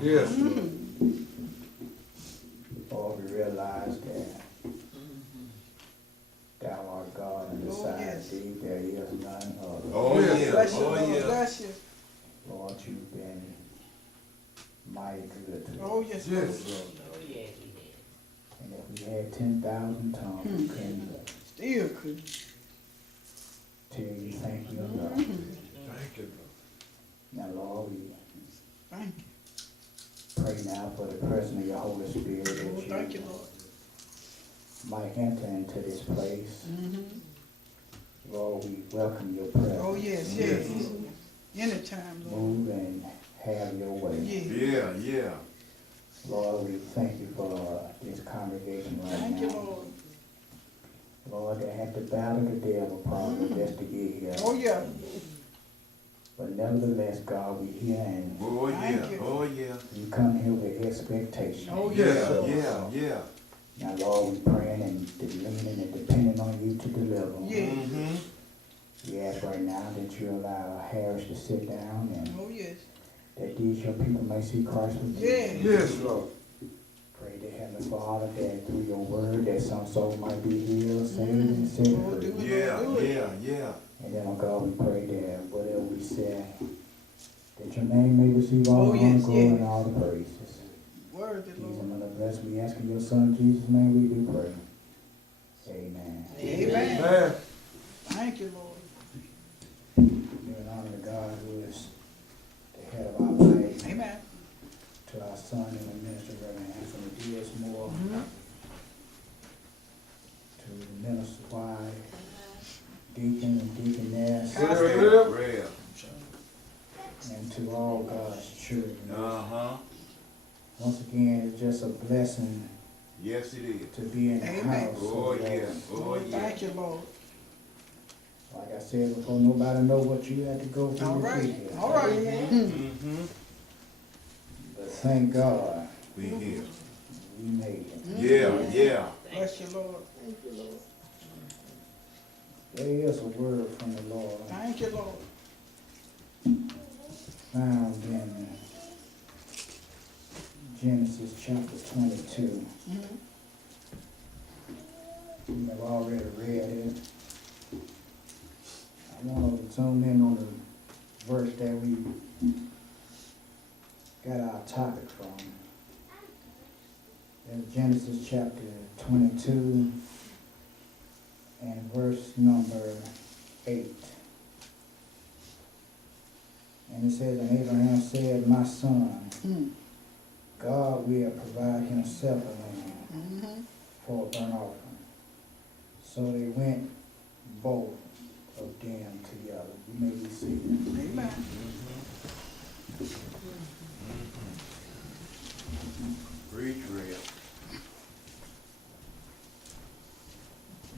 Yes. For we realize that thou art God, and besides thee there is none other. Oh, yeah. Bless you, Oh, Lord. yeah. Bless you. Lord, you've been mighty good to us. Oh, yes, Yes. Lord. And if we had 10,000 tongues, we couldn't Still couldn't. tell you thank you enough. Thank you, Now, Lord, we Thank you. pray now for the presence of your Holy Spirit Oh, that thank you, you Lord. might enter into this place. Mm-hmm. Lord, we welcome your presence. Oh, yes, yes. Anytime, Lord. Move and have your way. Yeah. Yeah, yeah. Lord, we thank you for this congregation right Thank now. you, Lord. Lord, they had to battle the devil probably just to get here. Oh, yeah. But nevertheless, God, we here and Oh, yeah. Thank you. Oh, yeah. we come here with expectation. Oh, Yeah, yes, Lord. yeah, yeah. Now, Lord, we praying and leaning and depending on you to deliver. Yeah. Mm-hmm. We ask right now that you allow Harris to sit down and Oh, yes. that these your people may see Christ with you. Yeah. Yes, Lord. Pray to Heavenly Father that through your word that some soul might be healed, saved, and set Oh, do free. it, Yeah, Lord, do it. yeah, yeah. And then, oh God, we pray that whatever we say, that your name may receive all Oh, the yes, honor, glory, yes. and all the praises. Worthy, Jesus, Lord. and the blessed, we ask in your Son, Jesus' name, we do pray. Amen. Amen. Man. Thank you, Lord. Give an honor to God who is the head of our life, Amen. to our son in the ministry, Reverend Anthony Diaz Moore, Mhm. to the minister's wife, deacon and deaconess, Real, real. and to all God's children. Uh-huh. Once again, it's just a blessing Yes, it is. to be in the Amen. house. Oh, of yeah. God. Oh, yeah. Thank you, Lord. Like I said before, nobody know what you had to go through All to right. be here. All right. Mm-hmm. But thank God We here. we made it. Yeah, yeah. Bless you, Lord. There is a word from the Lord Thank you, Lord. found in Genesis chapter 22. Mhm. We have already read it. I want to zoom in on the verse that we got our topic from. That's Genesis chapter 22 and verse number 8. And it says, and Abraham said, my son, Mm. God will provide himself a lamb Mhm. for a burnt offering. So they went both of them together. You may be seated. Amen. Preach real.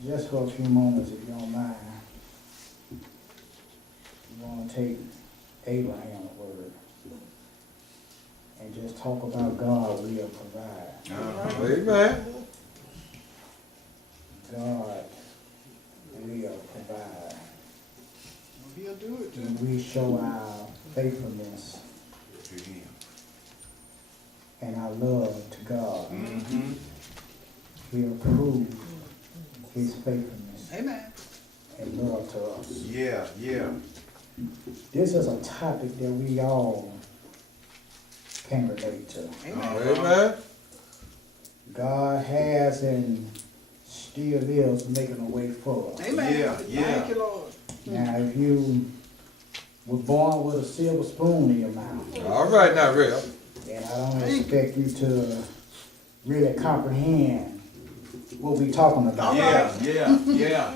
Just for a few moments, if you don't mind, we want to take Abraham's word and just talk about God will provide. Uh-huh. Amen. God will provide. He'll do it too. And we show our faithfulness To him. and our love to God. Mm-hmm. He'll prove his faithfulness Amen. and love to us. Yeah, yeah. This is a topic that we all can relate to. Amen. Amen. God has and still is making a way for us. Amen. Yeah, yeah. Thank you, Lord. Now, if you were born with a silver spoon in your mouth, All right now, Real. then I don't expect you to really comprehend what we're talking about. Yeah, yeah, yeah.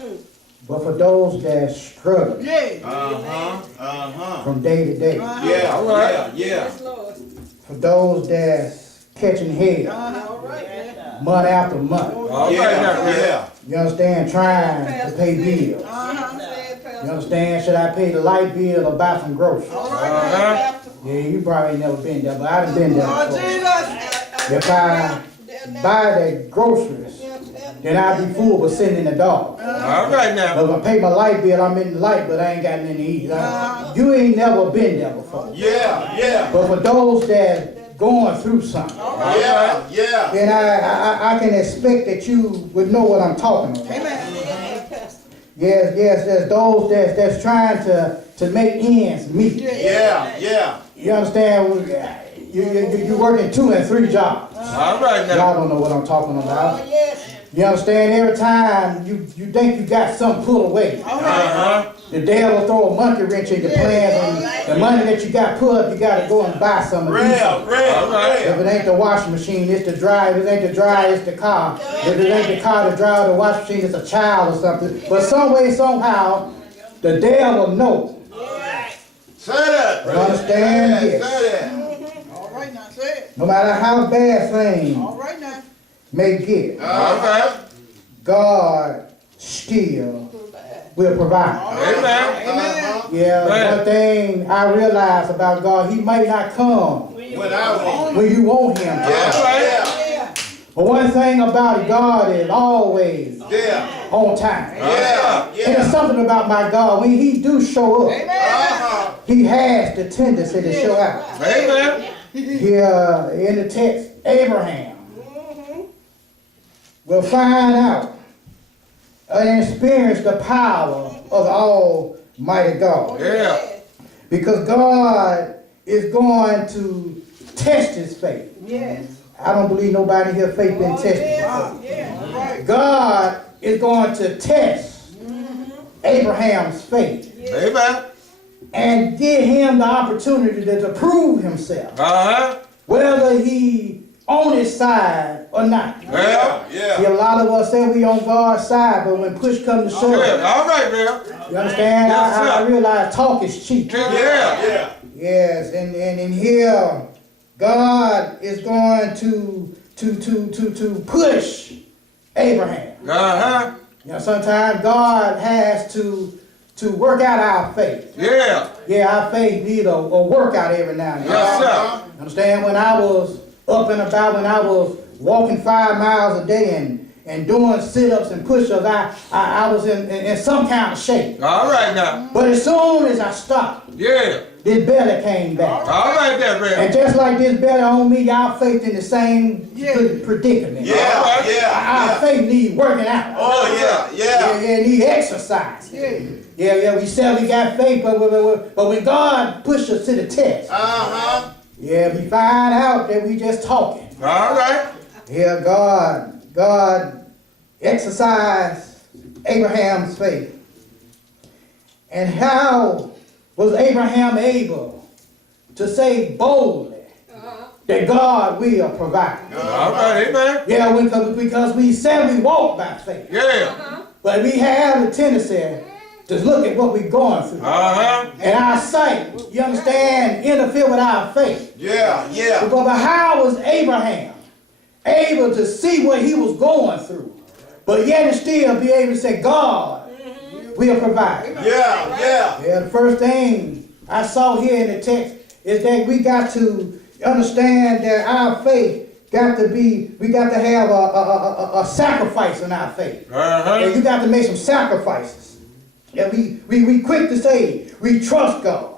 But for those that struggle Yeah. Uh-huh, uh-huh. from day to day, Yeah, All right. yeah, yeah. for those that's catching hell All right. Yeah. month after month, All right now, Yeah, Real. yeah. you understand, trying to pay bills. Uh-huh. You understand, should I pay the light bill or buy some groceries? All right. Uh-huh. Pastor. Yeah, you probably ain't never been there, but I've been there Lord before. Jesus. If I buy the groceries, then I'll be full but sitting in the dark. All right now. But if I pay my light bill, I'm in the light, but I ain't got nothing to eat. You ain't never been there before. Yeah, yeah. But for those that going through something, Yeah, yeah. then I can expect that you would know what I'm talking about. Amen. Yes, there's those that's trying to make ends meet. Yeah, yeah. You understand? You're working 2 and 3 jobs. All right now. Y'all don't know what I'm talking about. Oh, yes. You understand? Every time you think you got something pulled away, the devil throw a monkey wrench in your plans, and the money that you got put up, you got to go and buy something. Real, If real. it ain't the washing machine, it's the dryer. If it ain't the dryer, it's the car. If it ain't the car, the dryer, the washing machine, it's a child or something. But some way, somehow, the devil knows. Say that. You understand? Yeah, Yes. say that. All right now, say it. No matter how bad things All right now. may get, All right. God still will provide. Amen. Amen. Yeah, Right. one thing I realize about God, He might not come When I want. when you want Him to. Yeah, Yeah. But one thing about God is always yeah. on time. Yeah, And there's yeah. something about my God, when He do show up, Uh-huh. He has the tendency to show out. Amen. Here in the text, Abraham will find out and experience the power of the Almighty God. Yeah. Because God is going to test his faith. Yes. I don't believe nobody here faith been tested before. Yeah. All right. God is going to test Abraham's faith Amen. and give him the opportunity to prove himself, Uh-huh. whether he on his side or not. Well. See, Yeah. a lot of us say we on God's side, but when push comes to shove, Yeah. All right, Bill. you understand? Yes, I sir. realize talk is cheap. Yeah. Yeah. Yes, and in here, God is going to push Abraham. Uh-huh. You know, sometimes God has to work out our faith. Yeah. Yeah, our faith need a workout every now and then. Yes, sir. Understand? When I was up and about, when I was walking 5 miles a day and doing sit-ups and push-ups, I was in some kind of shape. All right now. But as soon as I stopped, Yeah. this belly came back. All right there, And Bill. just like this belly on me, y'all faith in the same predicament. Yeah, Our yeah. faith need working out. Oh, yeah, Yeah, yeah. need exercise. Yeah, we said we got faith, but when God pushed us to the test, Uh-huh. yeah, we find out that we just talking. All right. Yeah, God exercised Abraham's faith. And how was Abraham able to say boldly that God will provide? All right. Amen. Yeah, because we said we walk by faith. Yeah. But we have a tendency to look at what we're going through. Uh-huh. And our sight, you understand, interfere with our faith. Yeah, yeah. But how was Abraham able to see what he was going through, but yet and still be able to say, God will provide? Yeah, yeah. Yeah, the first thing I saw here in the text is that we got to understand that our faith we got to have a sacrifice in our faith. Uh-huh. Yeah, you got to make some sacrifices. Yeah, we quick to say we trust God.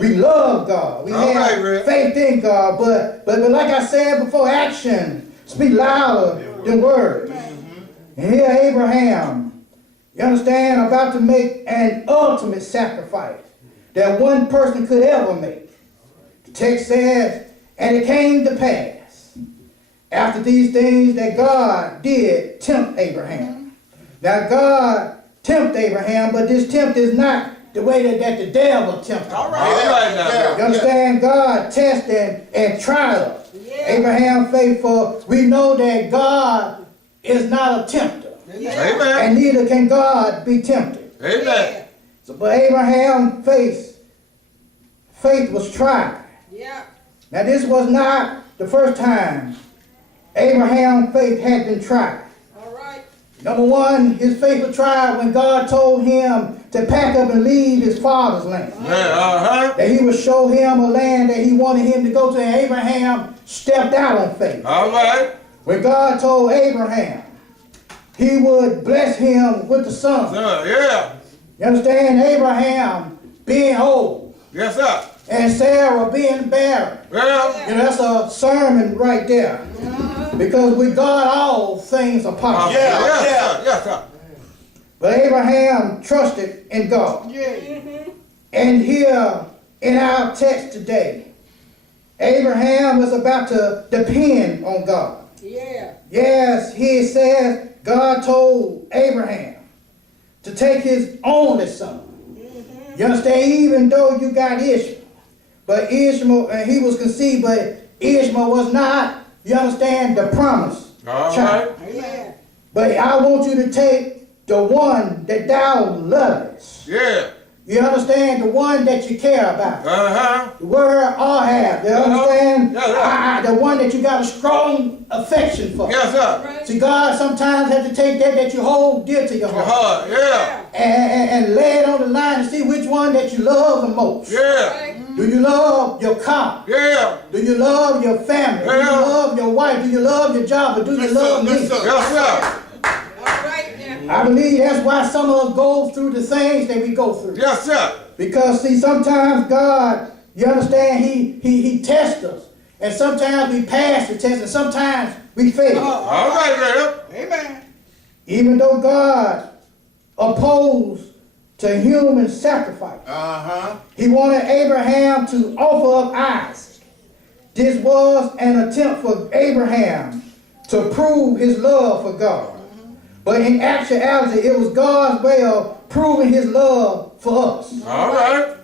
We love God. We All right, have Rick. faith in God. But like I said before, action speak louder than words. And here Abraham, you understand, about to make an ultimate sacrifice that one person could ever make. The text says, and it came to pass after these things that God did tempt Abraham. Now God tempt Abraham, but this tempt is not the way that the devil tempted. All All right. right now. You understand? God tested and tried us. Abraham faithful, we know that God is not a tempter. Amen. And neither can God be tempted. Amen. So, but Abraham's faith was tried. Yeah. Now this was not the first time Abraham's faith had been tried. All right. Number one, his faith was tried when God told him to pack up and leave his father's land. Yeah. Uh-huh. That he would show him a land that he wanted him to go to, and Abraham stepped out on faith. All right. When God told Abraham he would bless him with the son. Yeah. You understand? Abraham being old, Yes, sir. and Sarah being barren. Yeah. You know, that's a sermon right there. Because with God, all things are possible. Yeah. Yes, sir. Yes, sir. But Abraham trusted in God. Yeah. And here in our text today, Abraham was about to depend on God. Yeah. Yes, he says God told Abraham to take his only son. You understand? Even though you got Ishmael, but Ishmael, and he was conceived, but Ishmael was not, you understand, the promise All child. right. Yeah. But I want you to take the one that thou lovest. Yeah. You understand? The one that you care about. Uh-huh. The word Ahab. You understand? Yeah, The one that you got a strong affection for. Yes, sir. Right. See, God sometimes has to take that you hold dear to your Your heart. heart. Yeah. And lay it on the line and see which one that you love the most. Yeah. Right. Do you love your car? Yeah. Do you love your family? Do you Yeah. love your wife? Do you love your job? Or do you Yes, love sir. me? Yes, sir. Yes, sir. All right now. I believe that's why some of us go through the things that we go through. Yes, sir. Because see, sometimes God, you understand, He tests us. And sometimes we pass the test and sometimes we fail. All right, Rev. Amen. Even though God opposed to human sacrifice, Uh-huh. He wanted Abraham to offer up Isaac. This was an attempt for Abraham to prove his love for God. But in actuality, it was God's way of proving his love for us. All right.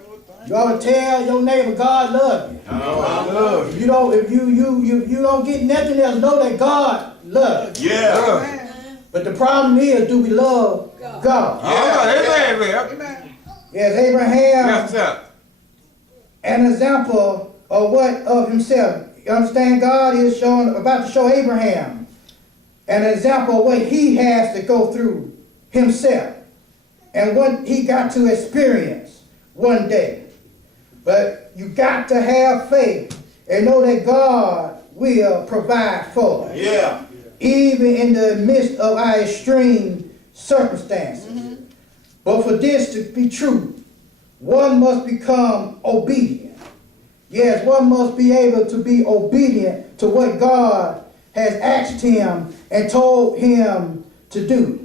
You ought to tell your neighbor God loves you. Uh-huh. If you don't, if you don't get nothing else, know that God loves you. Yeah. Yeah. But the problem is, do we love God? All right. Amen, Rev. Amen. Yes, Abraham, Yes, sir. an example of himself. You understand? God is about to show Abraham an example of what he has to go through himself and what he got to experience one day. But you got to have faith and know that God will provide for us, Yeah. even in the midst of our extreme circumstances. But for this to be true, one must become obedient. Yes, one must be able to be obedient to what God has asked him and told him to do.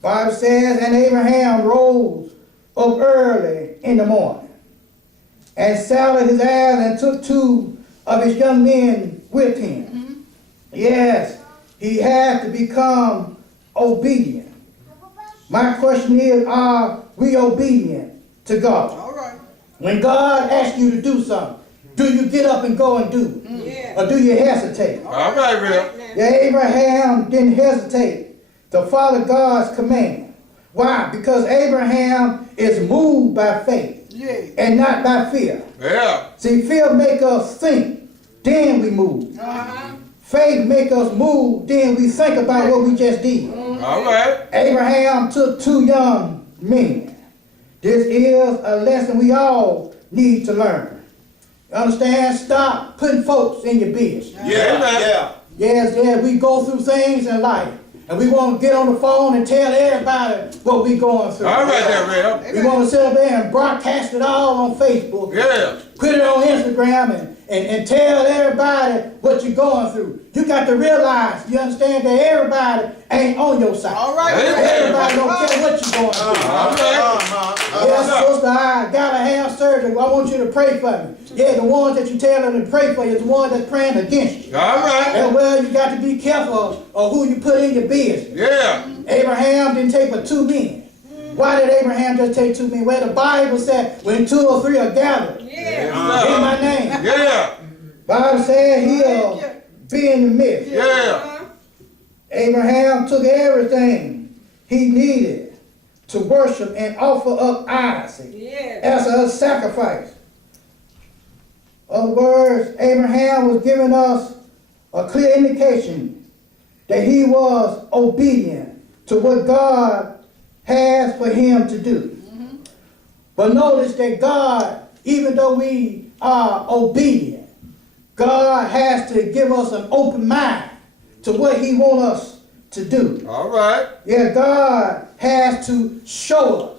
Bible says, and Abraham rose up early in the morning and salted his ass and took 2 of his young men with him. Yes, he had to become obedient. My question is, are we obedient to God? All right. When God asks you to do something, do you get up and go and do it? Yeah. Or do you hesitate? All right, Rev. now. Yeah, Abraham didn't hesitate to follow God's command. Why? Because Abraham is moved by faith Yeah. and not by fear. Yeah. See, fear make us think, then we move. Uh-huh. Faith make us move, then we think about what we just did. All right. Abraham took 2 young men. This is a lesson we all need to learn. You understand? Stop putting folks in your business. Yeah. Amen. Yeah. Yes, we go through things in life. And we want to get on the phone and tell everybody what we going through. All right, there, Rev. We want to sit up there and broadcast it all on Facebook. Yeah. Put it on Instagram and tell everybody what you're going through. You got to realize, you understand, that everybody ain't on your side. All right. Amen. Everybody don't care what you're going through. All right. Yes, sister, I gotta have surgery. I want you to pray for me. Yeah, the ones that you tell them to pray for you is the ones that's praying against you. All right. And well, you got to be careful of who you put in your business. Yeah. Abraham didn't take but 2 men. Why did Abraham just take 2 men? Well, the Bible said when 2 or 3 are gathered Yeah. in my name. Yeah. Bible said he'll be in the midst. Yeah. Abraham took everything he needed to worship and offer up Isaac Yeah. as a sacrifice. Other words, Abraham was giving us a clear indication that he was obedient to what God has for him to do. But notice that God, even though we are obedient, God has to give us an open mind to what he wants us to do. All right. Yeah, God has to show us.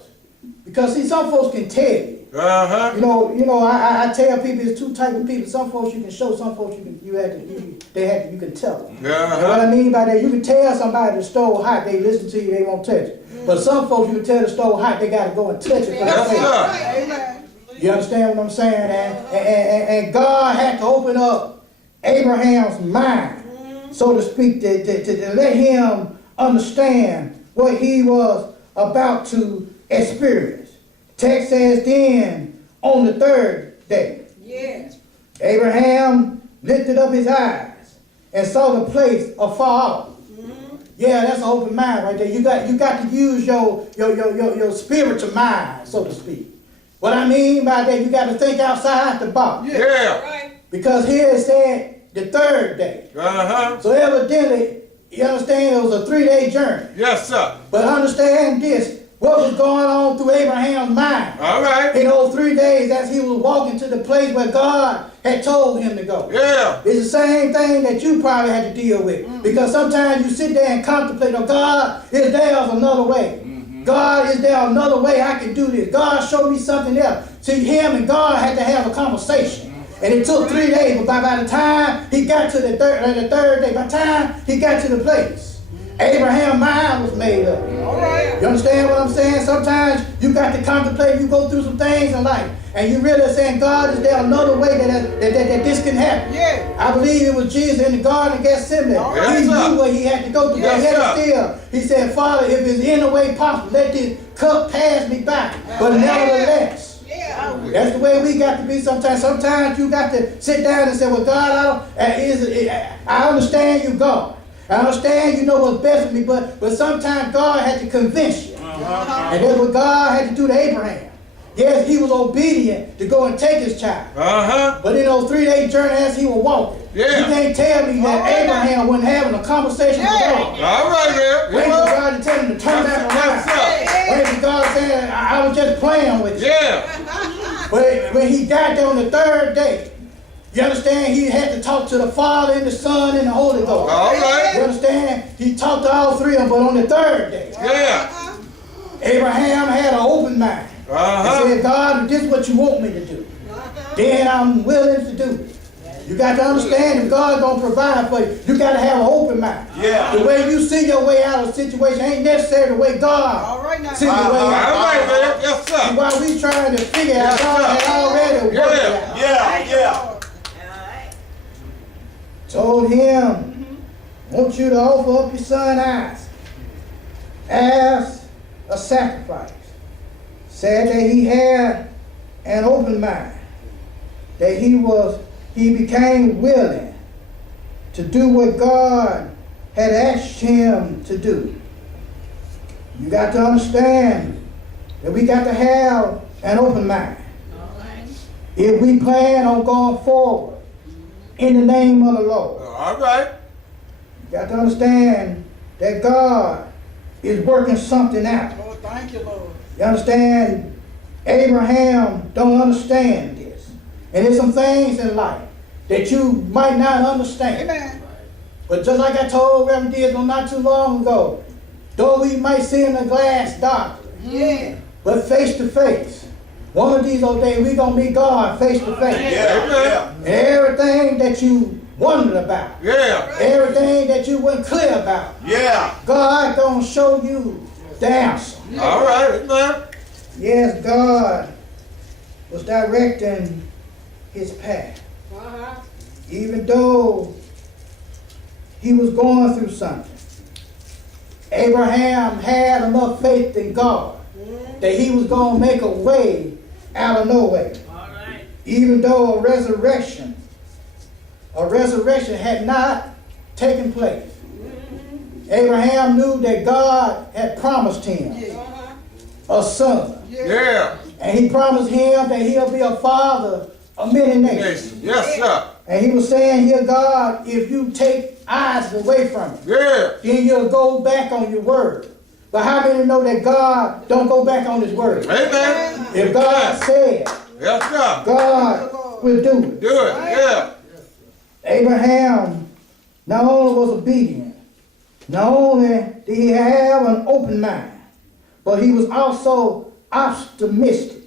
Because see, some folks can tell you. Uh-huh. I tell people it's two types of people. Some folks you can show, some folks you can tell them. You know what I mean by that? You can tell somebody the stove hot, they listen to you, they won't touch it. But some folks you can tell the stove hot, they gotta go and touch it for Yes, themselves. sir. Amen. You understand what I'm saying? And God had to open up Abraham's mind, so to speak, to let him understand what he was about to experience. Text says then on the third day, Yes. Abraham lifted up his eyes and saw the place afar off. Yeah, that's an open mind right there. You got to use your spiritual mind, so to speak. What I mean by that, you got to think outside the box. Yeah. Right. Because here it said the third day. Uh-huh. So evidently, you understand, it was a 3-day journey. Yes, sir. But understand this, what was going on through Abraham's mind All right. in those 3 days as he was walking to the place where God had told him to go. Yeah. It's the same thing that you probably had to deal with. Because sometimes you sit there and contemplate, oh, God, is there another way? God, is there another way I can do this? God, show me something else. See, him and God had to have a conversation. And it took 3 days, but by the time he got to the third day, by the time he got to the place, Abraham's mind was made up. All right. You understand what I'm saying? Sometimes you got to contemplate, you go through some things in life, and you really saying, God, is there another way that this can happen? Yeah. I believe it was Jesus in the Garden of Gethsemane. Yes, He sir. knew what he had to go through. Yes, But yet sir. still, he said, Father, if it's any way possible, let this cup pass me by. But nevertheless, Yeah. that's the way we got to be sometimes. Sometimes you got to sit down and say, well, God, I understand you, God. I understand you know what's best for me, but sometimes God had to convince you. And that's what God had to do to Abraham. Yes, he was obedient to go and take his child. Uh-huh. But in those 3-day journey as he was walking, Yeah. you can't tell me that Abraham wasn't having a conversation with God. All right, man. Waiting for God to tell him to turn back Yes, around. sir. Waiting for God saying, I was just playing with you. Yeah. But when he got there on the third day, you understand, he had to talk to the Father and the Son and the Holy Ghost. All right. You understand? He talked to all three of them, but on the third day, Yeah. Abraham had an open mind. Uh-huh. He said, God, if this is what you want me to do, then I'm willing to do it. You got to understand, if God's going to provide for you, you got to have an open mind. Yeah. The way you see your way out of a situation ain't necessarily the way God All right now. see your way All out. right, man. Yes, sir. While we trying to figure out, Yes, God sir. had already worked it Yeah. out. Yeah. Told him, want you to offer up your son Isaac as a sacrifice. Said that he had an open mind, that he became willing to do what God had asked him to do. You got to understand that we got to have an open mind. If we plan on going forward in the name of the Lord. All right. You got to understand that God is working something out. Lord, thank you, Lord. You understand? Abraham don't understand this. And there's some things in life that you might not understand. Amen. But just like I told Reverend Diaz not too long ago, though we might see in a glass darkly, Yeah. but face to face, one of these old days we're going to meet God face to face. Yeah. And everything that you wondered about, Yeah. everything that you weren't clear about, Yeah. God gonna show you the answer. All right, man. Yes, God was directing his path. Uh-huh. Even though he was going through something, Abraham had enough faith in God that he was gonna make a way out of no way. Even though a resurrection had not taken place. Abraham knew that God had promised him Uh-huh. a son. Yeah. And he promised him that he'll be a father of many nations. Yes, sir. And he was saying here, God, if you take Isaac away from him, Yeah. then you'll go back on your word. But how many know that God don't go back on his word? Amen. If God said, Yes, sir. God will do it. Do it. Yeah. Abraham not only was obedient, not only did he have an open mind, but he was also optimistic.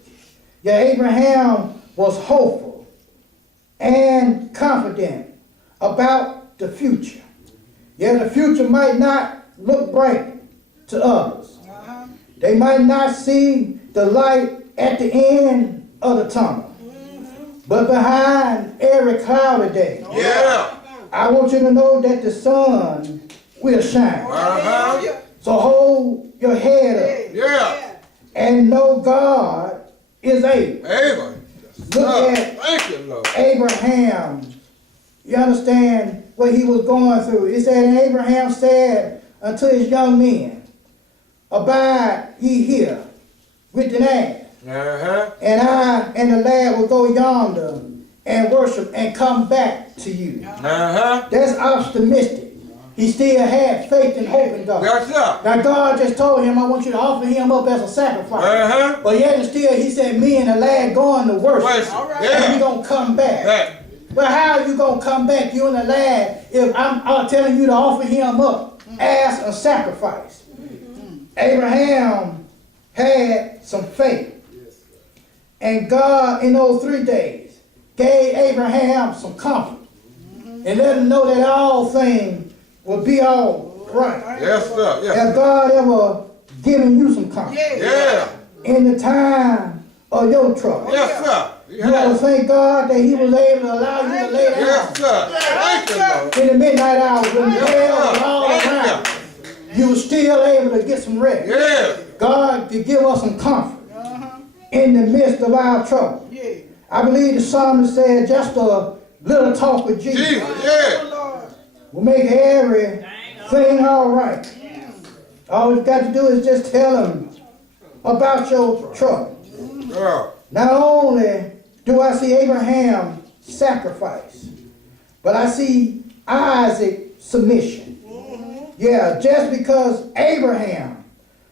Yeah, Abraham was hopeful and confident about the future. Yeah, the future might not look bright to others. They might not see the light at the end of the tunnel. But behind every cloudy day, Yeah. I want you to know that the sun will shine. Uh-huh. So hold your head up Yeah. and know God is able. Amen. Look at Thank you, Lord. Abraham. You understand what he was going through. It said, and Abraham said unto his young men, abide ye here with the lad, Uh-huh. and I and the lad will go yonder and worship and come back to you. Uh-huh. That's optimistic. He still had faith and hope in God. Yes, sir. Now God just told him, I want you to offer him up as a sacrifice. Uh-huh. But yet and still, he said, me and the lad going to worship. Worship. And Yeah. we going to come back. Back. Well, how are you going to come back, you and the lad, if I'm telling you to offer him up as a sacrifice? Abraham had some faith. And God, in those 3 days, gave Abraham some comfort. And let him know that all things will be all right. Yes, sir. Yes. Has God ever given you some comfort? Yeah. In the time of your trouble? Yes, sir. You ought to Yes. thank God that he was able to allow you to lay down Yes, sir. Thank you, Lord. in the midnight hour when the hell was all Thank around. You were still able to get some rest. Yeah. God could give us some comfort in the midst of our trouble. I believe the psalmist said just a little talk with Jesus Jesus. Yeah. will make everything all right. All you got to do is just tell him about your trouble. Yeah. Not only do I see Abraham sacrifice, but I see Isaac submission. Yeah, just because Abraham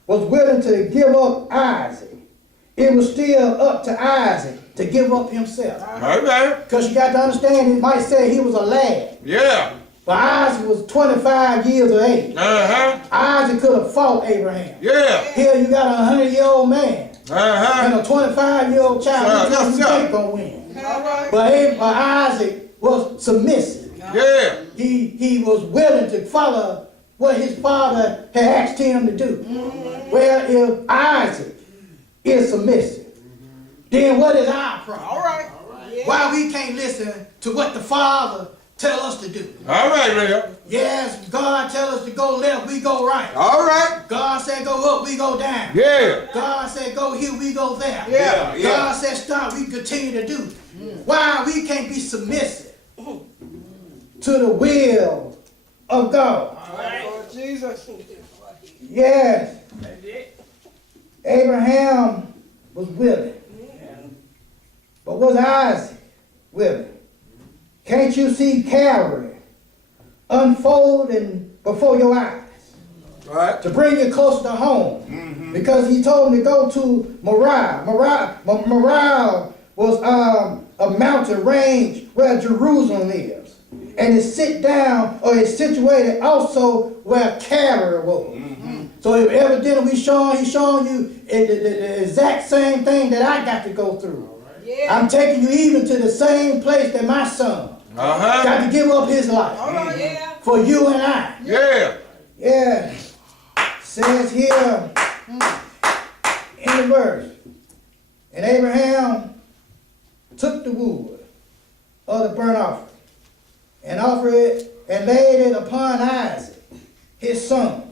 was willing to give up Isaac, it was still up to Isaac to give up himself. Amen. Because you got to understand, it might say he was a lad, Yeah. but Isaac was 25 years of age. Uh-huh. Isaac could have fought Abraham. Yeah. Here you got a 100-year-old man Uh-huh. and a 25-year-old child. Yes, You sir. ain't gonna win. But Isaac was submissive. Yeah. He was willing to follow what his father had asked him to do. Well, if Isaac is submissive, then what is our problem? Why we can't listen to what the father tell us to do? All right, Leo. Yes, God tell us to go left, we go right. All right. God said go up, we go down. Yeah. God said go here, we go there. Yeah, yeah. God said stop, we continue to do. Why we can't be submissive to the will of God? Yes. Abraham was willing. But was Isaac willing? Can't you see Calvary unfolding before your eyes? Right. To bring you closer to home. Because he told him to go to Moriah. Moriah was a mountain range where Jerusalem is. And it's situated also where Calvary was. So if evidently he's showing you the exact same thing that I got to go through. I'm taking you even to the same place that my son Uh-huh. got to give up his life for you and I. Yeah. Yeah. Says here in the verse, and Abraham took the wood of the burnt offering and offered it and laid it upon Isaac, his son.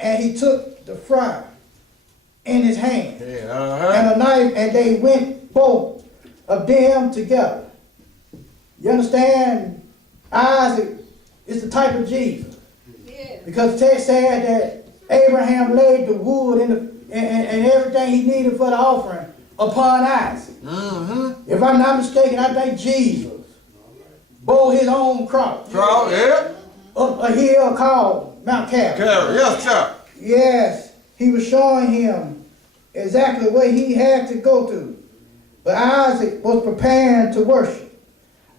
And he took the fire in his hand Yeah. Uh-huh. and a knife, and they went both of them together. You understand? Isaac is the type of Jesus. Because the text said that Abraham laid the wood and everything he needed for the offering upon Isaac. Mm-hmm. If I'm not mistaken, I think Jesus bore his own cross Trout, yeah. up a hill called Mount Calvary. Carry. Yes, sir. Yes, he was showing him exactly what he had to go through. But Isaac was preparing to worship.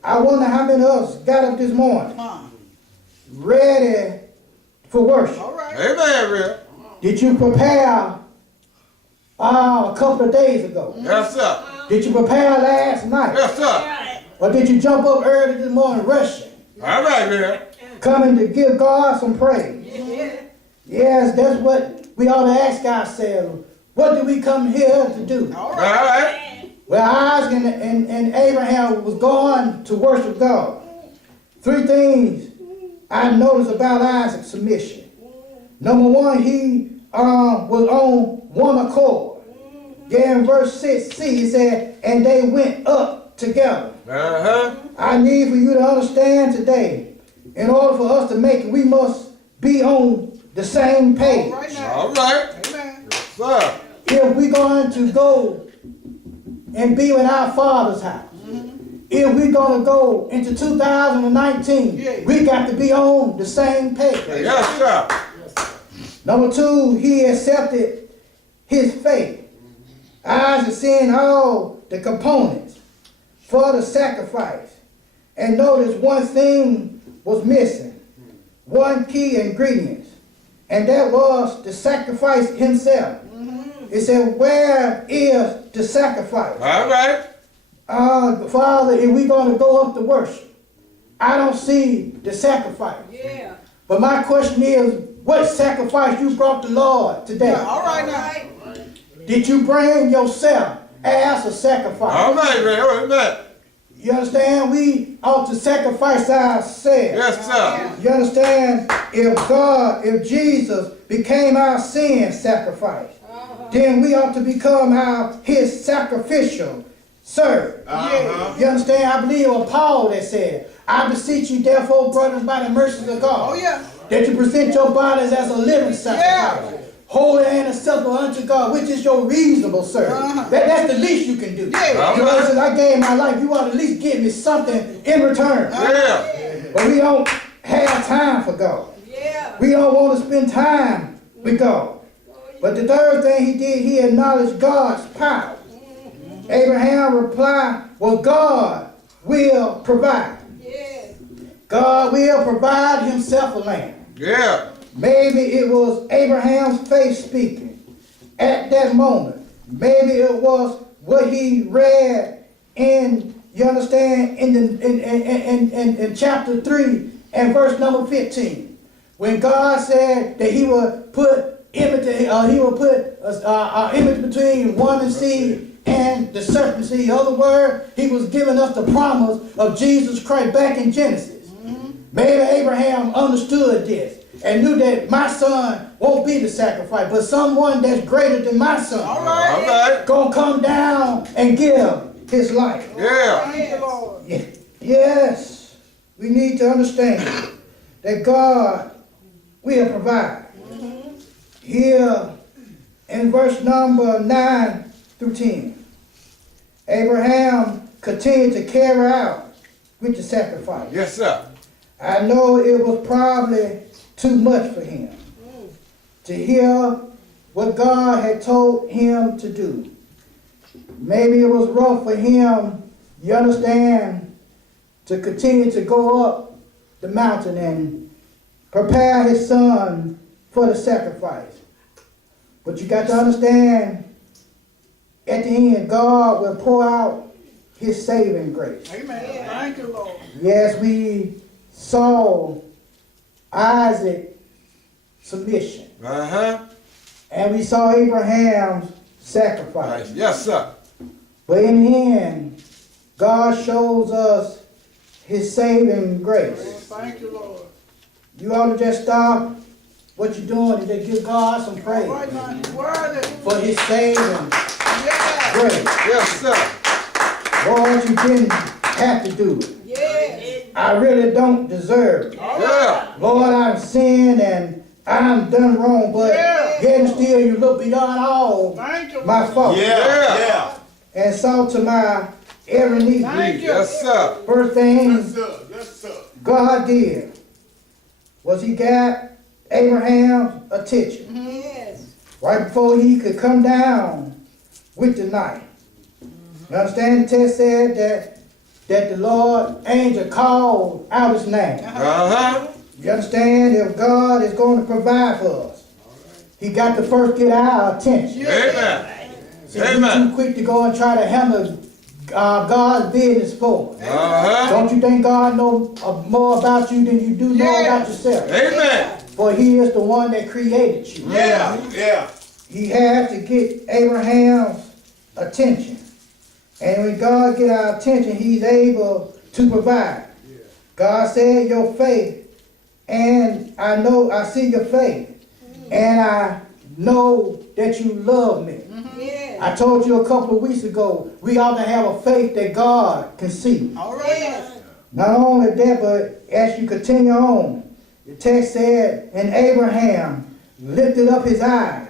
I wonder how many of us got up this morning ready for worship. Amen, real. Did you prepare a couple of days ago? Yes, sir. Did you prepare last night? Yes, sir. Or did you jump up early this morning rushing, All right, man. coming to give God some praise? Yes, that's what we ought to ask ourselves. What do we come here to do? All right. Well, Isaac and Abraham was going to worship God. Three things I noticed about Isaac's submission. Number one, he was on one accord. Yeah, in verse 6c, he said, and they went up together. Uh-huh. I need for you to understand today, in order for us to make it, we must be on the same page. All right. Amen. Yes, sir. If we're going to go and be in our Father's house, if we're going to go into 2019, we got to be on the same page. Yes, sir. Number two, he accepted his faith. Isaac sent all the components for the sacrifice. And notice one thing was missing. One key ingredient. And that was the sacrifice himself. It said, where is the sacrifice? All right. Father, if we're going to go up to worship, I don't see the sacrifice. Yeah. But my question is, what sacrifice you brought the Lord today? All right now. Did you bring yourself as a sacrifice? All right, man. What's that? You understand? We ought to sacrifice ourselves. Yes, sir. You understand? If Jesus became our sin sacrifice, then we ought to become his sacrificial servant. You understand? I believe it was Paul that said, I beseech you therefore, brothers, by the mercies of God, that you present your bodies as a living sacrifice, holy and acceptable unto God, which is your reasonable service. That's the least you can do. Because since I gave my life, you ought to at least give me something in return. Yeah. But we don't have time for God. We don't want to spend time with God. But the third thing he did, he acknowledged God's power. Abraham's reply was, God will provide. God will provide himself a land. Yeah. Maybe it was Abraham's faith speaking at that moment. Maybe it was what he read in, you understand, in chapter 3 and verse number 15. When God said that he would put enmity, enmity between woman's seed and the serpent's seed. In other words, he was giving us the promise of Jesus Christ back in Genesis. Maybe Abraham understood this and knew that my son won't be the sacrifice, but someone that's greater than my son. All right. Gonna come down and give his life. Yeah. Yes, we need to understand that God will provide. Here in verse number 9 through 10, Abraham continued to carry out with the sacrifice. Yes, sir. I know it was probably too much for him to hear what God had told him to do. Maybe it was rough for him, you understand, to continue to go up the mountain and prepare his son for the sacrifice. But you got to understand, at the end, God will pour out his saving grace. Amen. Thank you, Lord. Yes, we saw Isaac's submission. Uh-huh. And we saw Abraham's sacrifice. Yes, sir. But in the end, God shows us his saving grace. Thank you, Lord. You ought to just stop what you're doing and just give God some praise Right now, he's worthy. for his saving Yeah. grace. Yes, sir. Lord, you didn't have to do it. Yes. I really don't deserve it. Yeah. Lord, I've sinned and I'm done wrong, but yet and still you look beyond all Thank you. my faults Yeah. and saw to my every need. Thank you. Yes, sir. First thing Yes, sir. Yes, sir. God did was he got Abraham's attention Yes. right before he could come down with the knife. You understand? The text said that the Lord angel called out his name. Uh-huh. You understand? If God is going to provide for us, he got to first get our attention. Amen. See, we Amen. too quick to go and try to handle God's business for us. Don't you think God knows more about you than you do know about yourself? Amen. For he is the one that created you. Yeah. Yeah. He had to get Abraham's attention. And when God get our attention, he's able to provide. God said, your faith, and I see your faith, and I know that you love me. Yes. I told you a couple of weeks ago, we ought to have a faith that God can see. All right. Yes. Not only that, but as you continue on, the text said, and Abraham lifted up his eyes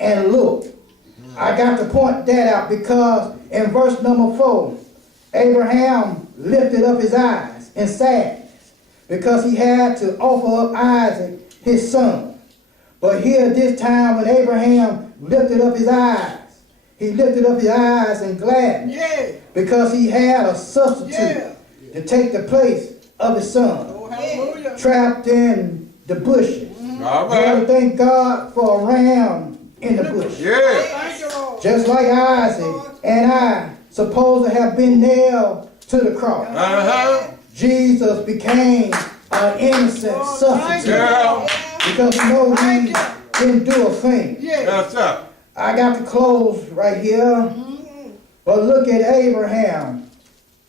and looked. I got to point that out because in verse number 4, Abraham lifted up his eyes in sadness because he had to offer up Isaac, his son. But here this time when Abraham lifted up his eyes, he lifted up his eyes in gladness Yes. because he had a substitute Yeah. to take the place of his son, Oh, hallelujah. trapped in the bushes. All You ought to right. thank God for a ram in the bush. Yeah. Thank you, Lord. Just like Isaac and I supposed to have been nailed to the cross. Jesus became an innocent substitute Yeah. because you know he didn't do a thing. Yes. Yes, sir. I got to close right here. But look at Abraham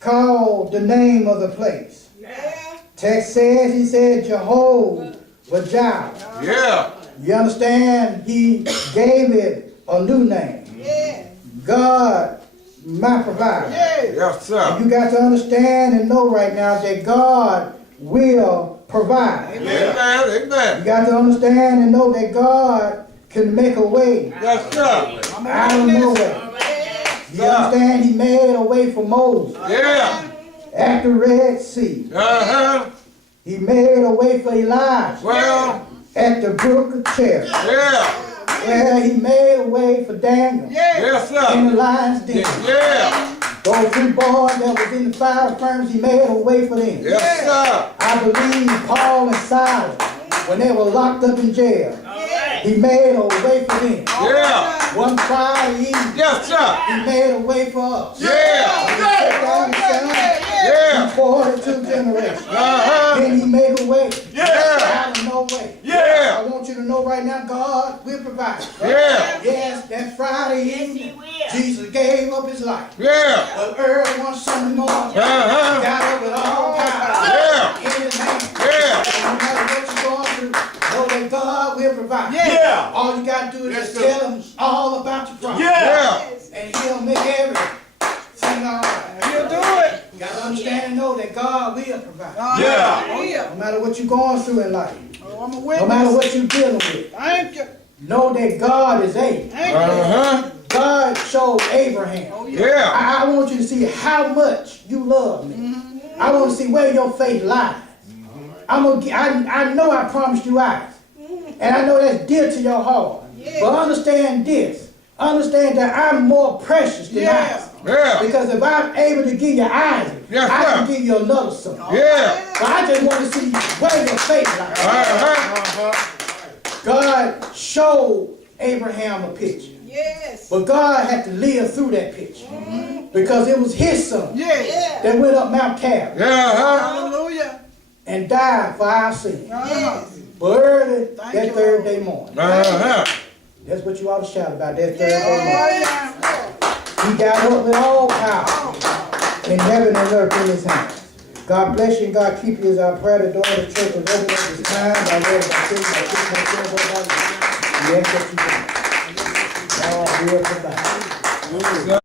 called the name of the place. Yeah. Text says, he said, Jehovah Jireh. Yeah. You understand? He gave it a new name. Yeah. God, my provider. Yeah. Yes, sir. You got to understand and know right now that God will provide. Amen. Amen. You got to understand and know that God can make a way Yes, sir. out of nowhere. You understand? He made a way for Moses Yeah. at the Red Sea. He made a way for Elijah Well, at the brook of Cherith. yeah. Well, he made a way for Daniel Yeah. Yes, in sir. the lion's den. Yeah. Those 3 boys that was in the fire furnace, he made a way for them. Yes, sir. I believe Paul and Silas, when they were locked up in jail, he made a way for them. Yeah. One Friday evening, Yes, sir. he made a way for us. Yeah. Yeah. For the 2 generations. Uh-huh. Then he made a way Yeah. out of no way. Yeah. I want you to know right now, God will provide. Yeah. Yes, that Friday evening, Jesus gave up his life. Yeah. But early one Sunday morning, Uh-huh. got up with all power Yeah. in his hand. Yeah. No matter what you're going through, know that God will provide. Yeah. All you got to do is Yes, just sir. tell him all about your problem. Yeah. And he'll make everything all right. He'll do it. You got to understand and know that God will provide. Yeah. Hallelujah. No matter what you're going through in life, Oh, I'm a no matter witness. what you're dealing with, Thank you. know that God is able. Thank you. Uh-huh. God showed Abraham. Yeah. I want you to see how much you love me. I want to see where your faith lies. I know I promised you eyes. And I know that's dear to your heart. But understand this. Understand that I'm more precious than Yeah. Isaac. Yeah. Because if I'm able to give you Isaac, Yes, I sir. can give you another son. Yeah. But I just want to see where your faith lies. Uh-huh. God showed Abraham a picture. Yes. But God had to live through that picture. Because it was his son Yeah. that went up Mount Calvary Yeah. Uh-huh. Hallelujah. and died for our sins. Yes. But early Thank that you, third Lord. day morning. Uh-huh. That's what you ought to shout about, that third day morning. Yeah. He got up with all power in heaven and earth in his hands. God bless you and God keep you as our prayer. The door of the church is open at this time. By way of baptism, I keep my prayer for God. We ask that you do. God will provide.